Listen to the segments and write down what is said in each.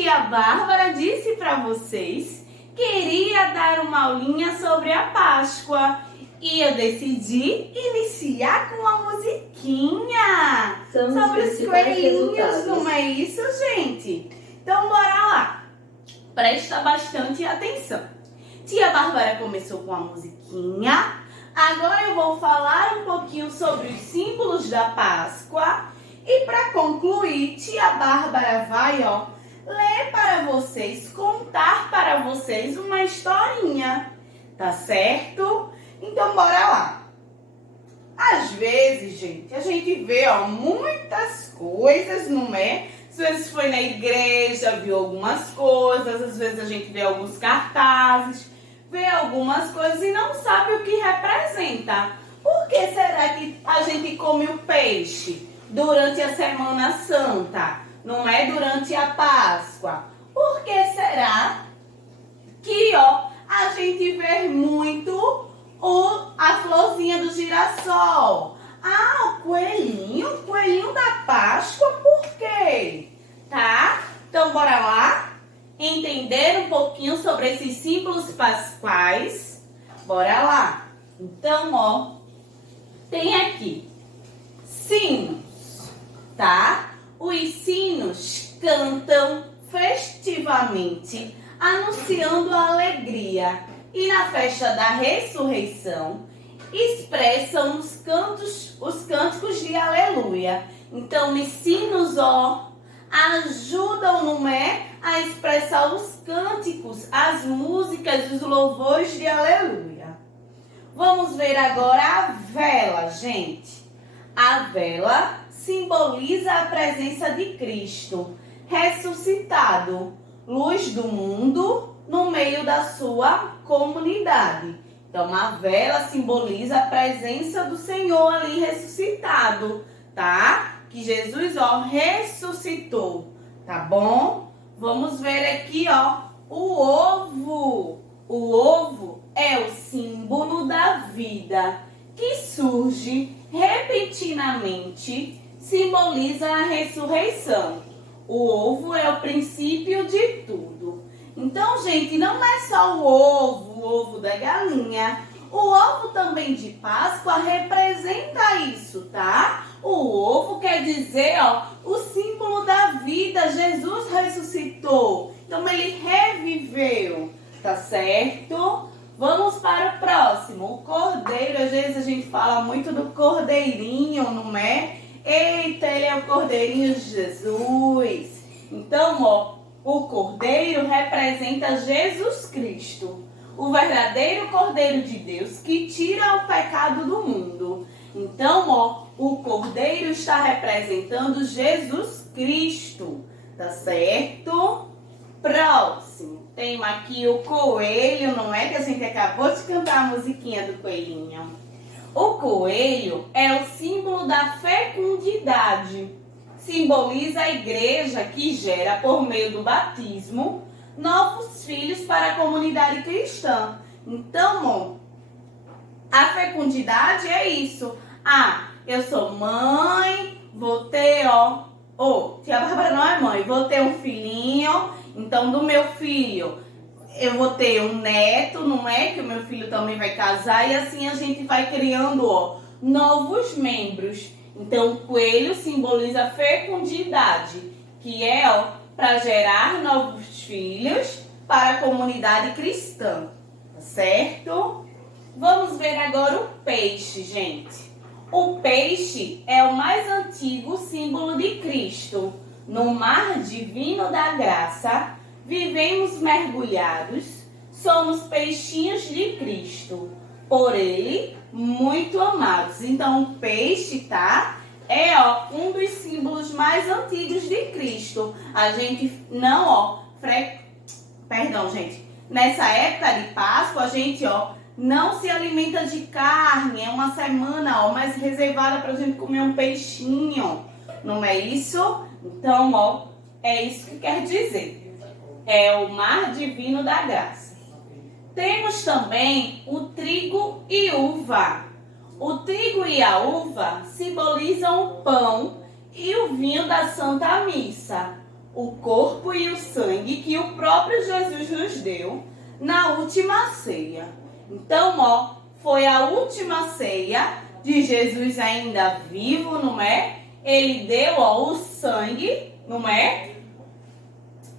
tia Bárbara disse para vocês que iria dar uma aulinha sobre a Páscoa e eu decidi iniciar com uma musiquinha sobre os coelhinhos, não é isso, gente? Então, bora lá. Presta bastante atenção. Tia Bárbara começou com a musiquinha. Agora eu vou falar um pouquinho sobre os símbolos da Páscoa. E para concluir, tia Bárbara vai, ler para vocês, contar para vocês uma historinha. Tá certo? Então, bora lá. Às vezes, gente, a gente vê, muitas coisas, não é? Às vezes foi na igreja, viu algumas coisas, às vezes a gente vê alguns cartazes, vê algumas coisas e não sabe o que representa. Por que será que a gente come o peixe durante a Semana Santa? Não é durante a Páscoa? Por que será que, a gente vê muito a florzinha do girassol? O coelhinho da Páscoa, por quê? Tá? Então, bora lá entender um pouquinho sobre esses símbolos pascuais. Bora lá. Então, tem aqui sinos, tá? Os sinos cantam festivamente, anunciando a alegria. E na festa da ressurreição, expressam os cânticos de aleluia. Então, os sinos, ajudam, não é? A expressar os cânticos, as músicas, os louvores de aleluia. Vamos ver agora a vela, gente. A vela simboliza a presença de Cristo, ressuscitado, luz do mundo no meio da sua comunidade. Então, a vela simboliza a presença do Senhor ali ressuscitado, tá? Que Jesus, ressuscitou, tá bom? Vamos ver aqui, o ovo. O ovo é o símbolo da vida que surge repentinamente, simboliza a ressurreição. O ovo é o princípio de tudo. Então, gente, não é só o ovo da galinha. O ovo também de Páscoa representa isso, tá? O ovo quer dizer, o símbolo da vida. Jesus ressuscitou. Então, ele reviveu, tá certo? Vamos para o próximo. O cordeiro, às vezes a gente fala muito do cordeirinho, não é? Eita, ele é o cordeirinho de Jesus. Então, o cordeiro representa Jesus Cristo, o verdadeiro cordeiro de Deus que tira o pecado do mundo. Então, o cordeiro está representando Jesus Cristo, tá certo? Próximo, tem aqui o coelho, não é? Que a gente acabou de cantar a musiquinha do coelhinho. O coelho é o símbolo da fecundidade. Simboliza a igreja que gera, por meio do batismo, novos filhos para a comunidade cristã. Então, a fecundidade é isso. Eu sou mãe, vou ter, tia Bárbara não é mãe, vou ter um filhinho, então do meu filho eu vou ter um neto, não é? Que o meu filho também vai casar e assim a gente vai criando, novos membros. Então, o coelho simboliza a fecundidade, que é, para gerar novos filhos para a comunidade cristã, tá certo? Vamos ver agora o peixe, gente. O peixe é o mais antigo símbolo de Cristo. No mar divino da graça, vivemos mergulhados, somos peixinhos de Cristo, por Ele muito amados. Então, o peixe, tá? É, um dos símbolos mais antigos de Cristo. A gente não, perdão, gente. Nessa época de Páscoa, a gente, não se alimenta de carne. É uma semana, mais reservada pra gente comer um peixinho. Não é isso? Então, é isso que quer dizer. É o mar divino da graça. Temos também o trigo e uva. O trigo e a uva simbolizam o pão e o vinho da Santa Missa. o corpo e o sangue que o próprio Jesus nos deu na última ceia. Então, foi a última ceia de Jesus ainda vivo, não é? Ele deu, o sangue, não é?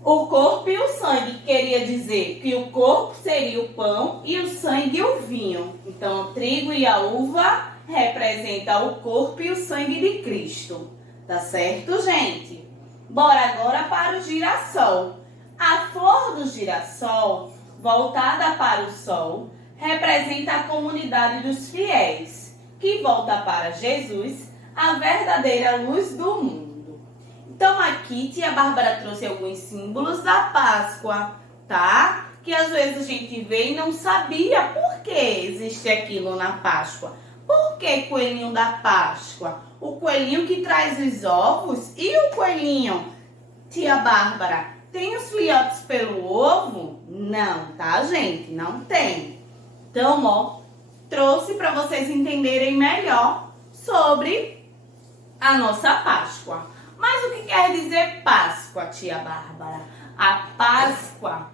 O corpo e o sangue, queria dizer que o corpo seria o pão e o sangue o vinho. Então, o trigo e a uva representam o corpo e o sangue de Cristo. Tá certo, gente? Bora agora para o girassol. A flor do girassol, voltada para o sol, representa a comunidade dos fiéis, que volta para Jesus, a verdadeira luz do mundo. Então, aqui, tia Bárbara trouxe alguns símbolos da Páscoa, tá? Que às vezes a gente vê e não sabia por que existe aquilo na Páscoa. Por que coelhinho da Páscoa? O coelhinho que traz os ovos e o coelhinho, tia Bárbara, tem os filhotes pelo ovo? Não, tá, gente? Não tem. Então, trouxe para vocês entenderem melhor sobre a nossa Páscoa. Mas o que quer dizer Páscoa, tia Bárbara? A Páscoa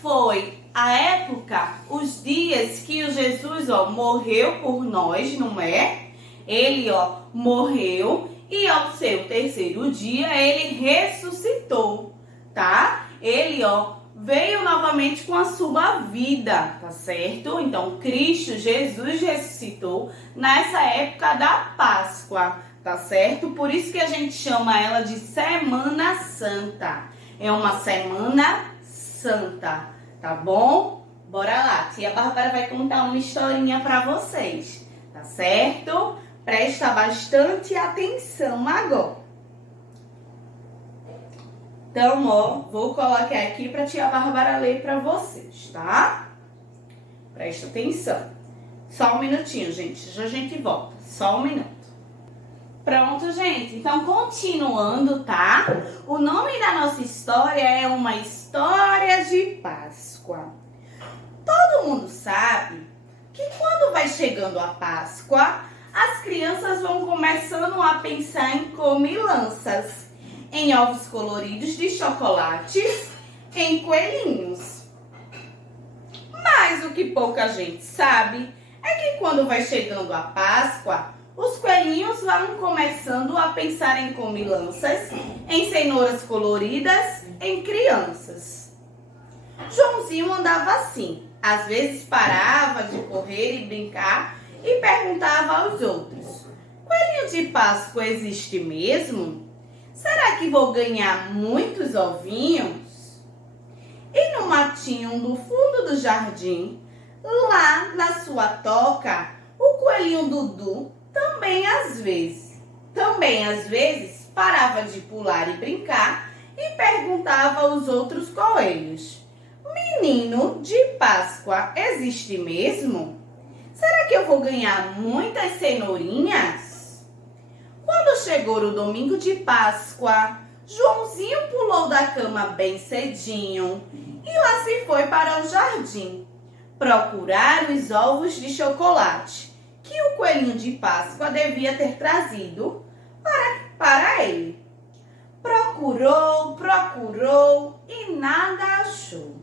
foi a época, os dias que o Jesus, morreu por nós, não é? Ele, morreu e ao seu terceiro dia ele ressuscitou, tá? Ele, veio novamente com a sua vida, tá certo? Então, Cristo, Jesus ressuscitou nessa época da Páscoa, tá certo? Por isso que a gente chama ela de Semana Santa. É uma Semana Santa, tá bom? Bora lá, tia Bárbara vai contar uma historinha pra vocês, tá certo? Presta bastante atenção agora. Então, vou colocar aqui pra tia Bárbara ler pra vocês, tá? Presta atenção. Só um minutinho, gente. Já a gente volta. Só um minuto. Pronto, gente. Então, continuando, tá? O nome da nossa história é Uma História de Páscoa. Todo mundo sabe que quando vai chegando a Páscoa, as crianças vão começando a pensar em comilanças, em ovos coloridos de chocolate, em coelhinhos. Mas o que pouca gente sabe é que quando vai chegando a Páscoa, os coelhinhos vão começando a pensar em comilanças, em cenouras coloridas, em crianças. Joãozinho andava assim. Às vezes parava de correr e brincar e perguntava aos outros: coelhinho de Páscoa existe mesmo? Será que vou ganhar muitos ovinhos? E no matinho do fundo do jardim, lá na sua toca, o coelhinho Dudu também às vezes parava de pular e brincar e perguntava aos outros coelhos: menino de Páscoa existe mesmo? Será que eu vou ganhar muitas cenourinhas? Quando chegou o domingo de Páscoa, Joãozinho pulou da cama bem cedinho e lá se foi para o jardim procurar os ovos de chocolate que o coelhinho de Páscoa devia ter trazido para ele. Procurou e nada achou.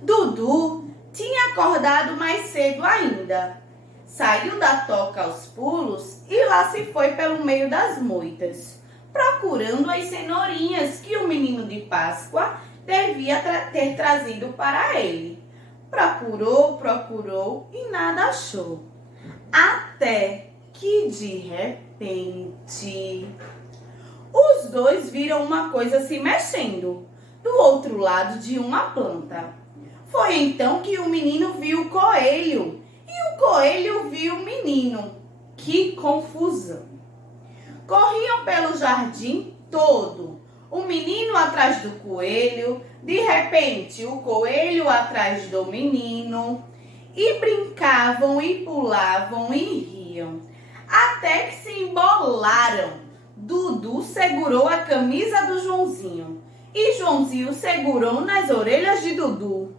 Dudu tinha acordado mais cedo ainda. Saiu da toca aos pulos e lá se foi pelo meio das moitas, procurando as cenourinhas que o menino de Páscoa devia ter trazido para ele. Procurou e nada achou. Até que de repente, os dois viram uma coisa se mexendo do outro lado de uma planta. Foi então que o menino viu o coelho e o coelho viu o menino. Que confusão! Corriam pelo jardim todo, o menino atrás do coelho, de repente o coelho atrás do menino, e brincavam e pulavam e riam, até que se embolaram. Dudu segurou a camisa do Joãozinho e Joãozinho segurou nas orelhas de Dudu.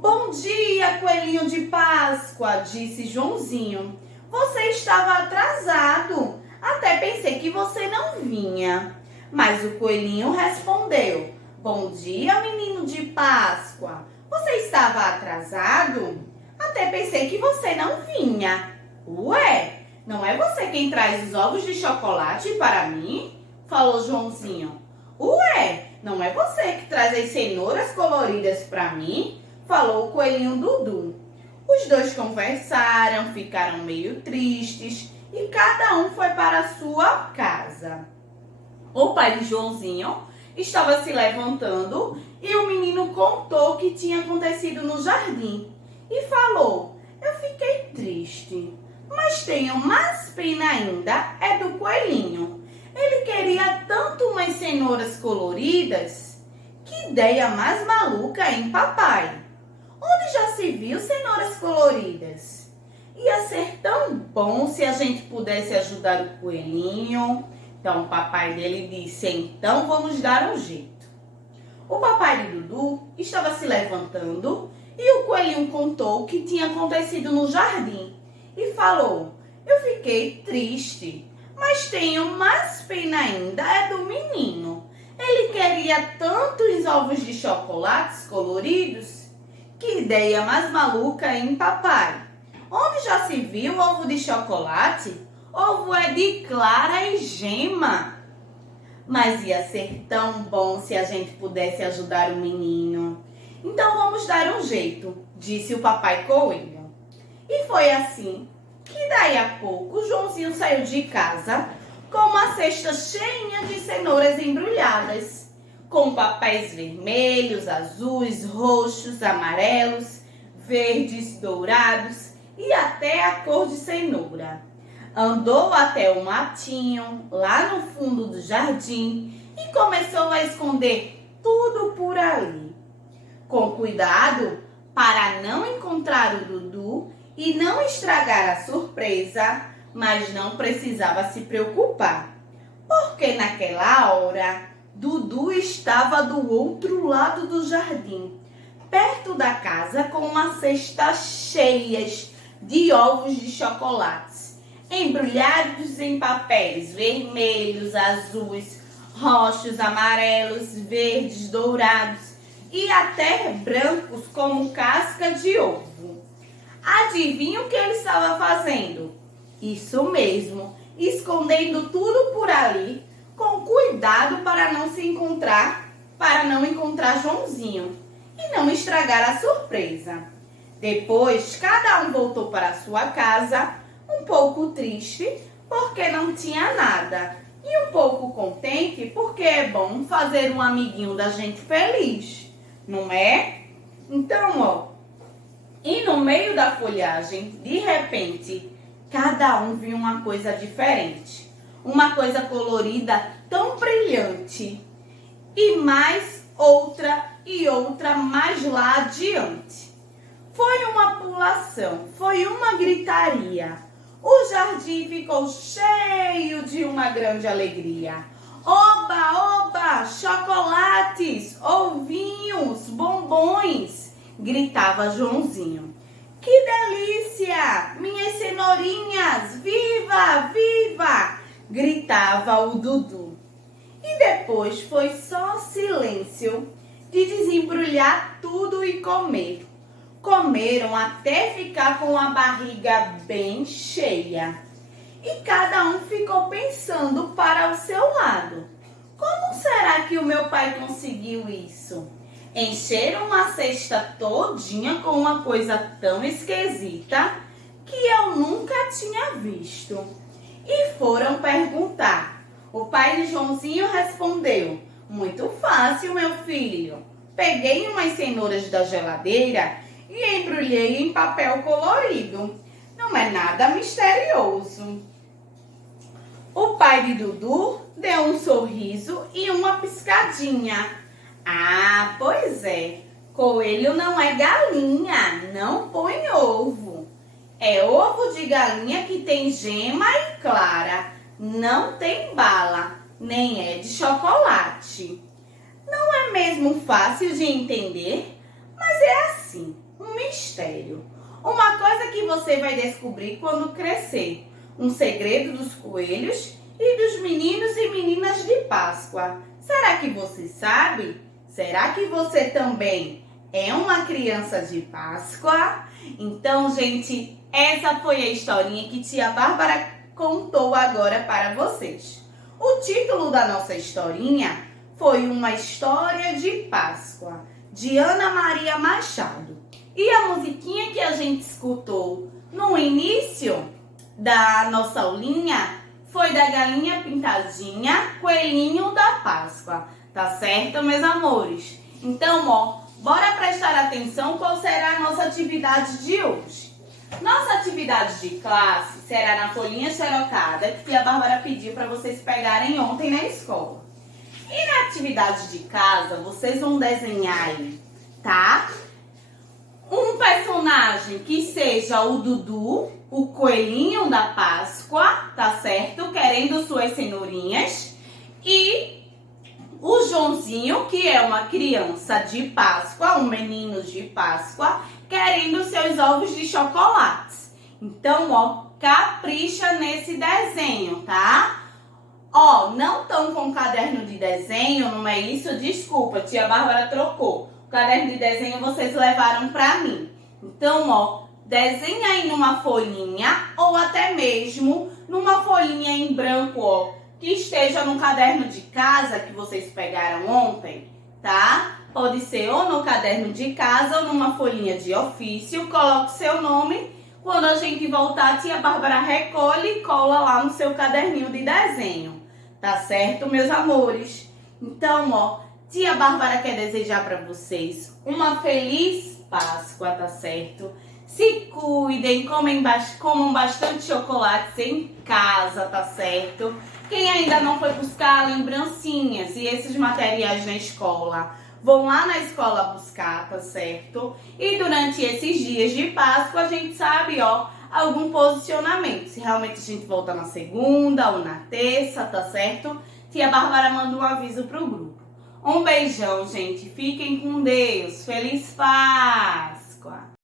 Bom dia, coelhinho de Páscoa, disse Joãozinho. Você estava atrasado. Até pensei que você não vinha. Mas o coelhinho respondeu: Bom dia, menino de Páscoa. Você estava atrasado? Até pensei que você não vinha. Ué, não é você quem traz os ovos de chocolate para mim? Falou Joãozinho. Ué, não é você que traz as cenouras coloridas para mim? Falou o coelhinho Dudu. Os dois conversaram, ficaram meio tristes e cada um foi para a sua casa. O pai de Joãozinho estava se levantando e o menino contou o que tinha acontecido no jardim e falou: Eu fiquei triste, mas tenho mais pena ainda é do coelhinho. Ele queria tanto umas cenouras coloridas. Que ideia mais maluca, hein, papai? Onde já se viu cenouras coloridas? Ia ser tão bom se a gente pudesse ajudar o coelhinho. Então o papai dele disse: Então vamos dar um jeito. O papai de Dudu estava se levantando e o coelhinho contou o que tinha acontecido no jardim e falou: Eu fiquei triste, mas tenho mais pena ainda é do menino. Ele queria tanto os ovos de chocolates coloridos. Que ideia mais maluca, hein, papai? Onde já se viu ovo de chocolate? Ovo é de clara e gema. Mas ia ser tão bom se a gente pudesse ajudar o menino. Então vamos dar um jeito, disse o papai coelho. E foi assim que daí a pouco o Joãozinho saiu de casa com uma cesta cheinha de cenouras embrulhadas, com papéis vermelhos, azuis, roxos, amarelos, verdes, dourados e até a cor de cenoura. Andou até o matinho, lá no fundo do jardim, e começou a esconder tudo por ali. Com cuidado para não encontrar o Dudu e não estragar a surpresa, mas não precisava se preocupar, porque naquela hora Dudu estava do outro lado do jardim, perto da casa, com uma cesta cheia de ovos de chocolates, embrulhados em papéis vermelhos, azuis, roxos, amarelos, verdes, dourados e até brancos como casca de ovo. Adivinha o que ele estava fazendo? Isso mesmo, escondendo tudo por ali, com cuidado para não encontrar Joãozinho e não estragar a surpresa. Depois, cada um voltou para sua casa, um pouco triste porque não tinha nada e um pouco contente porque é bom fazer um amiguinho da gente feliz, não é? Então, ó, e no meio da folhagem, de repente, cada um viu uma coisa diferente. Uma coisa colorida tão brilhante. E mais outra e outra mais lá adiante. Foi uma pulação, foi uma gritaria. O jardim ficou cheio de uma grande alegria. Oba, oba, chocolates, ovinhos, bombons, gritava Joãozinho. Que delícia, minhas cenourinhas, viva, viva, gritava o Dudu. E depois foi só silêncio de desembrulhar tudo e comer. Comeram até ficar com a barriga bem cheia. E cada um ficou pensando para o seu lado. Como será que o meu pai conseguiu isso? Encher uma cesta todinha com uma coisa tão esquisita que eu nunca tinha visto. E foram perguntar. O pai de Joãozinho respondeu: Muito fácil, meu filho. Peguei umas cenouras da geladeira e embrulhei em papel colorido. Não é nada misterioso. O pai de Dudu deu um sorriso e uma piscadinha. Ah, pois é. Coelho não é galinha, não põe ovo. É ovo de galinha que tem gema e clara. Não tem bala, nem é de chocolate. Não é mesmo fácil de entender? Mas é assim, um mistério. Uma coisa que você vai descobrir quando crescer. Um segredo dos coelhos e dos meninos e meninas de Páscoa. Será que você sabe? Será que você também é uma criança de Páscoa? Então, gente, essa foi a historinha que tia Bárbara contou agora para vocês. O título da nossa historinha foi Uma História de Páscoa, de Ana Maria Machado. E a musiquinha que a gente escutou no início da nossa aulinha foi da Galinha Pintadinha, Coelhinho da Páscoa. Tá certo, meus amores? Então, bora prestar atenção qual será a nossa atividade de hoje. Nossa atividade de classe será na folhinha xerocada que a Bárbara pediu para vocês pegarem ontem na escola. E na atividade de casa, vocês vão desenhar aí, tá? Um personagem que seja o Dudu, o coelhinho da Páscoa, tá certo? Querendo suas cenourinhas. E o Joãozinho, que é uma criança de Páscoa, um menino de Páscoa, querendo seus ovos de chocolate. Então, capricha nesse desenho, tá? Não estão com caderno de desenho, não é isso? Desculpa, tia Bárbara trocou. O caderno de desenho vocês levaram pra mim. Então, desenha aí numa folhinha ou até mesmo numa folhinha em branco, que esteja no caderno de casa que vocês pegaram ontem, tá? Pode ser ou no caderno de casa ou numa folhinha de ofício. Coloque seu nome. Quando a gente voltar, a tia Bárbara recolhe e cola lá no seu caderninho de desenho. Tá certo, meus amores? Então, tia Bárbara quer desejar para vocês uma feliz Páscoa, tá certo? Se cuidem, comam bastante chocolates em casa, tá certo? Quem ainda não foi buscar lembrancinhas e esses materiais na escola, vão lá na escola buscar, tá certo? E durante esses dias de Páscoa, a gente sabe, algum posicionamento. Se realmente a gente volta na segunda ou na terça, tá certo? Tia Bárbara manda um aviso pro grupo. Um beijão, gente. Fiquem com Deus. Feliz Páscoa!